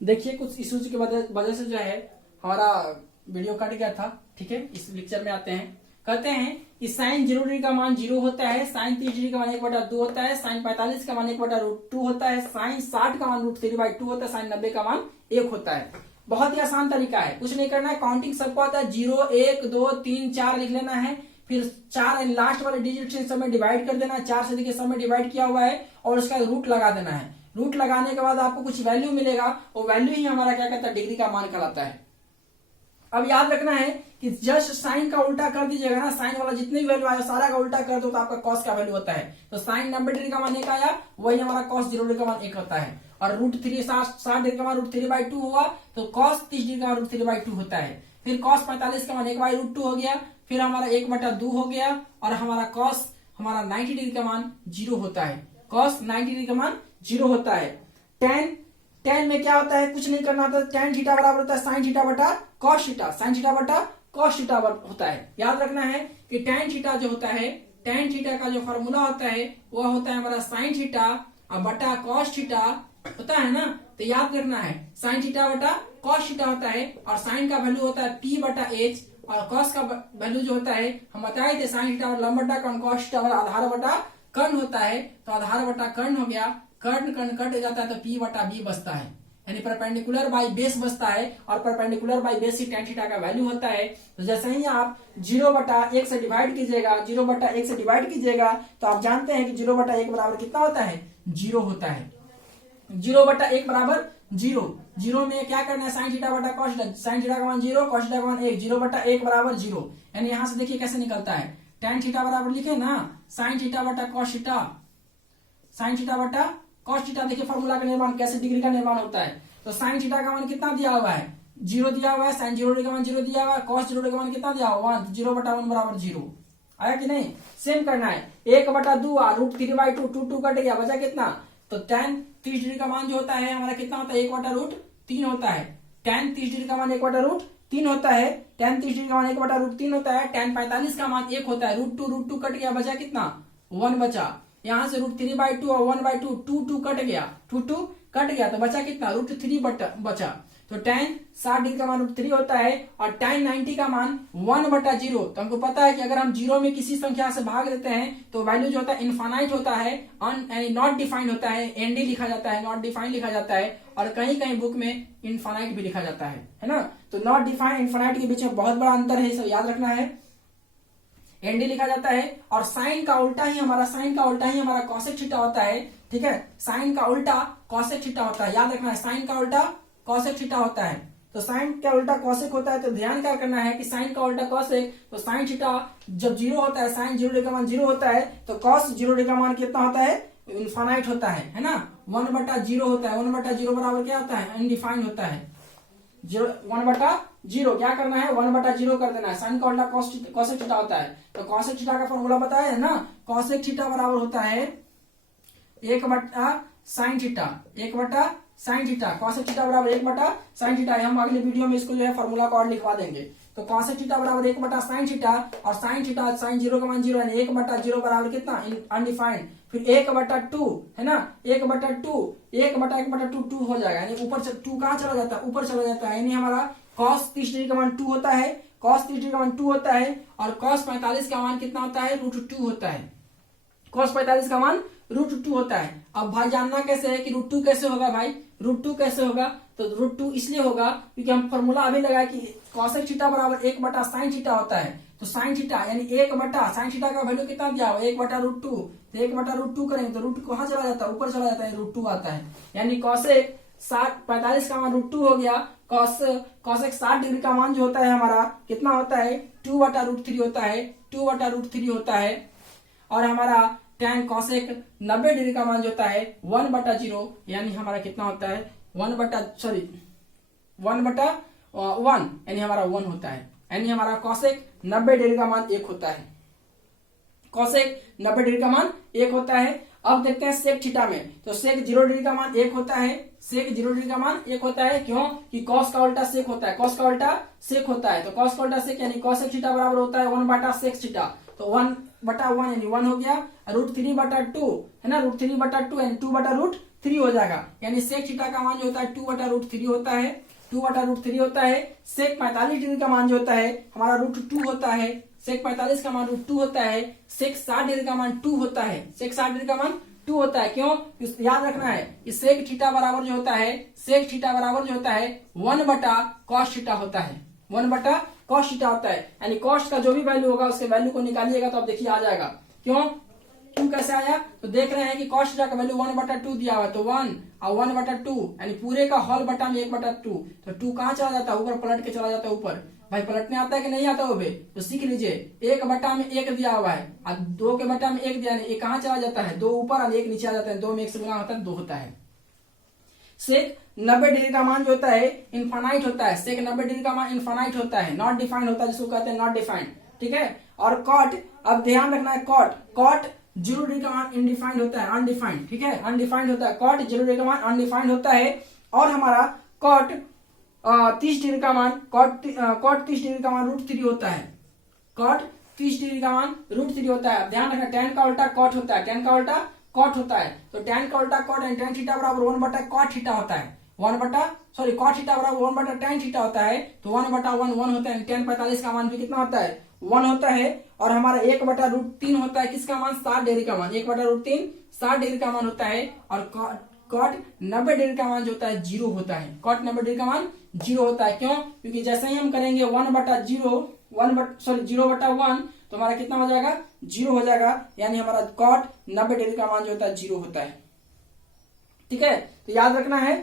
देखिए कुछ इश्यूज की वजह से जो है हमारा वीडियो कट गया था। ठीक है, इस लेक्चर में आते हैं। कहते हैं कि साइन 0 डिग्री का मान 0 होता है, साइन 30 डिग्री का मान 1/2 होता है, साइन 45 का मान 1/√2 होता है, साइन 60 का मान √3/2 होता है, साइन 90 का मान 1 होता है। बहुत ही आसान तरीका है, कुछ नहीं करना है, काउंटिंग सबको आता है। 0 1 2 3 4 लिख लेना है, फिर 4 लास्ट वाले डिजिट से सब में डिवाइड कर देना है। 4 से देखिए सब में डिवाइड किया हुआ है और उसका रूट लगा देना है। रूट लगाने के बाद आपको कुछ वैल्यू मिलेगा, वो वैल्यू ही हमारा क्या कहता है, डिग्री का मान कहलाता है। अब याद रखना है कि जस्ट साइन का उल्टा कर दीजिएगा ना, साइन वाला जितने भी वैल्यू आया सारा का उल्टा कर दो तो आपका कॉस का वैल्यू होता है। तो साइन 90 डिग्री का मान 1 आया, वही हमारा कॉस 0 डिग्री का मान 1 होता है। और √3 60 डिग्री का मान √3/2 हुआ तो कॉस 30 डिग्री का मान √3/2 होता है। फिर कॉस 45 का मान 1/√2 हो गया, फिर हमारा 1/2 हो गया, और हमारा कॉस हमारा 90 डिग्री का मान 0 होता है। कॉस 90 डिग्री का मान 0 होता है। टेन में क्या होता है, कुछ नहीं करना होता, टेन थीटा बराबर होता है साइन थीटा बटा कॉस थीटा, साइन थीटा बटा कॉस थीटा होता है। याद रखना है कि टेन थीटा जो होता है, टेन थीटा का जो फॉर्मूला होता है वह होता है हमारा साइन थीटा और बटा कॉस थीटा होता है ना। तो याद रखना है साइन थीटा बटा कॉस थीटा होता है, और साइन का वैल्यू होता है P/H, और कॉस का वैल्यू जो होता है हम बताए थे साइन थीटा लंब बटा कर्ण, कॉस थीटा आधार बटा कर्ण होता है। तो आधार बटा कर्ण हो गया, कर्ण कर्ण कट जाता है तो P/B बचता है, यानी परपेंडिकुलर बाई बेस बचता है, और perpendicular by base he tan theta का वैल्यू होता है। तो जैसे ही आप 0/1 से डिवाइड कीजिएगा, 0/1 से डिवाइड कीजिएगा तो आप जानते हैं कि 0/1 बराबर कितना होता है, 0 होता है। 0/1 बराबर 0। 0 में क्या करना है, साइन थीटा बटा कॉस थीटा, साइन थीटा का मान 0, कॉस थीटा का मान 1, 0/1 बराबर 0। यानी यहां से देखिए कैसे निकलता है, टेन थीटा बराबर लिखे ना साइन थीटा बटा कॉस थीटा, साइन थीटा बटा कॉस थीटा। देखिए फॉर्मूला का निर्माण कैसे डिग्री का निर्माण होता है। तो साइन थीटा का मान कितना दिया हुआ है, 0 दिया हुआ है, साइन 0 डिग्री का मान 0 दिया हुआ है, कॉस 0 डिग्री का मान कितना दिया हुआ है 1, 0/1 बराबर 0 आया कि नहीं। सेम करना है, 1/2 √3/2, 2 कट गया, बचा कितना, तो tan 30 डिग्री का मान जो होता है हमारा कितना होता है, 1/√3 होता है। tan 30 डिग्री का मान 1/√3 होता है, tan 30 डिग्री का मान 1/√3 होता है। tan 45 का मान 1 होता है, √2 कट गया, बचा कितना 1 बचा। यहां से √3/2 और 1/2, 2 कट गया, 2 कट गया तो बचा कितना √3 बचा। तो tan 60 डिग्री का मान √3 होता है, और tan 90 का मान 1/0। तो हमको पता है कि अगर हम 0 में किसी संख्या से भाग देते हैं तो वैल्यू जो होता है इनफाइनाइट होता है, नॉट डिफाइंड होता है, एनडी लिखा जाता है, नॉट डिफाइंड लिखा जाता है, और कहीं कहीं बुक में इनफाइनाइट भी लिखा जाता है ना। तो नॉट डिफाइंड इनफाइनाइट के बीच में बहुत बड़ा अंतर है, सब याद रखना है। एनडी लिखा जाता है, और साइन का उल्टा ही हमारा कॉसेक थीटा होता है। ठीक है, साइन का उल्टा कॉसेक थीटा होता है, याद रखना है, साइन का उल्टा कॉसेक थीटा होता है। तो साइन का उल्टा कॉसेक होता है, तो ध्यान क्या करना है कि साइन का उल्टा कॉसेक, तो साइन थीटा जब 0 होता है, साइन 0 डिग्री का मान 0 होता है, तो कॉस 0 डिग्री का मान कितना होता है, इनफाइनाइट होता है ना, 1/0 होता है। 1/0 बराबर क्या होता है, अनडिफाइंड होता है। 1/0 क्या करना है, 1/0 कर देना है। साइन का उल्टा कॉसेक थीटा होता है, तो कॉसेक थीटा का फॉर्मूला बताया है ना, कॉसेक थीटा बराबर होता है 1/sin theta, 1/sin theta, cosec theta बराबर 1/sin थीटा। हम अगले वीडियो में इसको जो है फॉर्मूला को और लिखवा देंगे। तो कॉसेक थीटा बराबर 1/sin थीटा, और साइन थीटा साइन 0 का मान 0 है, 1/0 बराबर कितना अनडिफाइंड। फिर 1/2 है ना, 1/2 1/1/2 2 हो जाएगा, यानी ऊपर 2 कहां चला जाता है, ऊपर चला जाता है। यानी हमारा कॉस 30 डिग्री का मान 2 होता है, कॉस 30 डिग्री का मान 2 होता है, और कॉस 45 का मान कितना होता है, √2 होता है। कॉस 45 का मान √2 होता है। अब भाई जानना कैसे है कि √2 कैसे होगा, भाई √2 कैसे होगा, तो √2 इसलिए होगा क्योंकि हम फॉर्मूला अभी लगाया कि कॉसेक थीटा बराबर 1/sin थीटा होता है। तो साइन थीटा यानी 1/sin थीटा का वैल्यू कितना दिया हुआ, 1/√2, तो 1/√2 करेंगे तो रूट कहां चला जाता है, ऊपर चला जाता है, √2 आता है। यानी कॉसेक 45 का मान √2 हो गया। कॉसेक 60 डिग्री का मान जो होता है हमारा कितना होता है, 2/√3 होता है, 2/√3 होता है। और हमारा tan कॉसेक 90 डिग्री का मान जो होता है 1/0, यानी हमारा कितना होता है 1/1 यानी हमारा 1 होता है। यानी हमारा कॉसेक 90 डिग्री का मान 1 होता है, कॉसेक 90 डिग्री का मान 1 होता है। अब देखते हैं सेक थीटा में, तो सेक 0 डिग्री का मान 1 होता है, सेक 0 डिग्री का मान 1 होता है। क्यों कि कॉस का उल्टा सेक होता है, कॉस का उल्टा सेक होता है, तो कॉस का उल्टा सेक यानी कॉसेक थीटा बराबर होता है 1/सेक थीटा। तो 1/1 यानी 1 हो गया, √3/2 है ना, √3/2 यानी 2/√3 3 हो जाएगा, यानी सेक थीटा का मान जो होता है 2/√3 होता है, 2/√3 होता है। सेक 45 डिग्री का मान जो होता है हमारा √2 होता है, सेक 45 का मान √2 होता है। सेक 60 डिग्री का मान 2 होता है, सेक 60 डिग्री का मान 2 होता है। क्यों? याद रखना है इस सेक थीटा बराबर जो होता है, सेक थीटा बराबर जो होता है 1/cos थीटा होता है, 1/cos थीटा होता है। यानी कॉस्ट का जो भी वैल्यू होगा उसके वैल्यू को निकालिएगा तो अब देखिए आ जाएगा। क्यों? 2 कैसे आया? तो देख रहे हैं कि कॉस्ट थीटा का वैल्यू 1/2 दिया हुआ है, तो 1 और 1/2 यानी पूरे का होल बटा में 1/2, तो 2 कहाँ चला जाता है? ऊपर पलट के चला जाता है ऊपर। भाई पलटने आता है कि नहीं आता हो? तो सीख लीजिए, 1/1 दिया हुआ है और 2 के बटा में 1 दिया है, ये कहाँ चला जाता है? 2 ऊपर और 1 नीचे आ जाता है, 2 में 1 से गुना होता है 2 होता है। सेक 90 डिग्री का मान जो होता है इनफाइनाइट होता है, सेक 90 डिग्री का मान इनफाइनाइट होता है, नॉट डिफाइंड होता है, जिसको कहते हैं नॉट डिफाइंड, ठीक है। और कॉट, अब ध्यान रखना है, कॉट 0 डिग्री का मान इनडिफाइंड होता है, अनडिफाइंड, ठीक है, अनडिफाइंड होता है। कॉट 0 डिग्री का मान अनडिफाइंड होता है। और हमारा कॉट 30 डिग्री का मान, कॉट 30 डिग्री का मान √3 होता है, कॉट 30 डिग्री का मान √3 होता है। ध्यान रखना tan का उल्टा कॉट होता है, tan का उल्टा कॉट होता है, तो tan का उल्टा कॉट, tan थीटा बराबर 1/cot थीटा होता है, cot थीटा बराबर 1/tan थीटा होता है, तो 1/1 1 होता है। tan 45 का मान भी कितना होता है? 1 होता है। और हमारा 1/√3 होता है, किसका मान? 60 डिग्री का मान, 1/√3 60 डिग्री का मान होता है। और कॉट 90 डिग्री का मान जो होता है 0 होता है, कॉट 90 डिग्री का मान 0 होता है। क्यों? क्योंकि जैसे ही हम करेंगे 0/1 तो हमारा कितना हो जाएगा? 0 हो जाएगा, यानी हमारा कॉट 90 डिग्री का मान जो होता है 0 होता है, ठीक है। तो याद रखना है